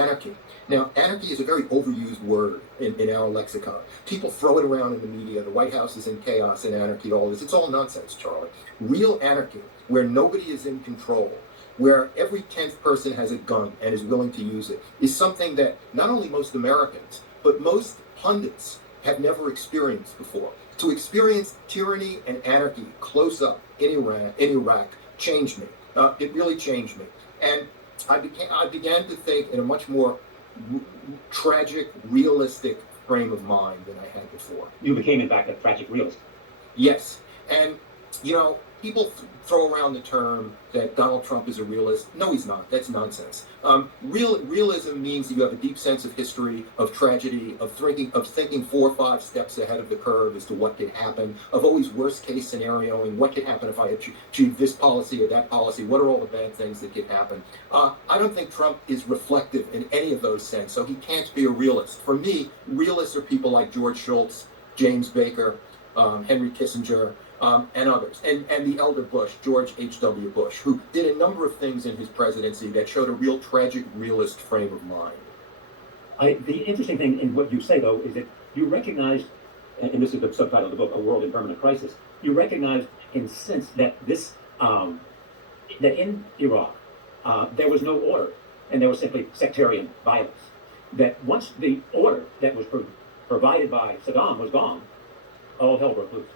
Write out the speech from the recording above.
Anarchy. Now, anarchy is a very overused word in our lexicon. People throw it around in the media. The White House is in chaos and anarchy, all this. It's all nonsense, Charlie. Real anarchy, where nobody is in control, where every 10th person has a gun and is willing to use it, is something that not only most Americans, but most pundits have never experienced before. To experience tyranny and anarchy close up in Iraq changed me. It really changed me. And I began to think in a much more tragic, realistic frame of mind than I had before. You became, in fact, a tragic realist. Yes. And, people throw around the term that Donald Trump is a realist. No, he's not. That's nonsense. Realism means that you have a deep sense of history, of tragedy, of thinking 4 or 5 steps ahead of the curve as to what could happen, of always worst case scenarioing, what could happen if I achieve this policy or that policy, what are all the bad things that could happen. I don't think Trump is reflective in any of those sense, so he can't be a realist. For me, realists are people like George Shultz, James Baker, Henry Kissinger, and others, and the elder Bush, George H.W. Bush, who did a number of things in his presidency that showed a real tragic realist frame of mind. The interesting thing in what you say, though, is that you recognize, and this is the subtitle of the book, A World in Permanent Crisis, you recognize in sense that that in Iraq, there was no order, and there was simply sectarian violence. That once the order that was provided by Saddam was gone, all hell broke loose.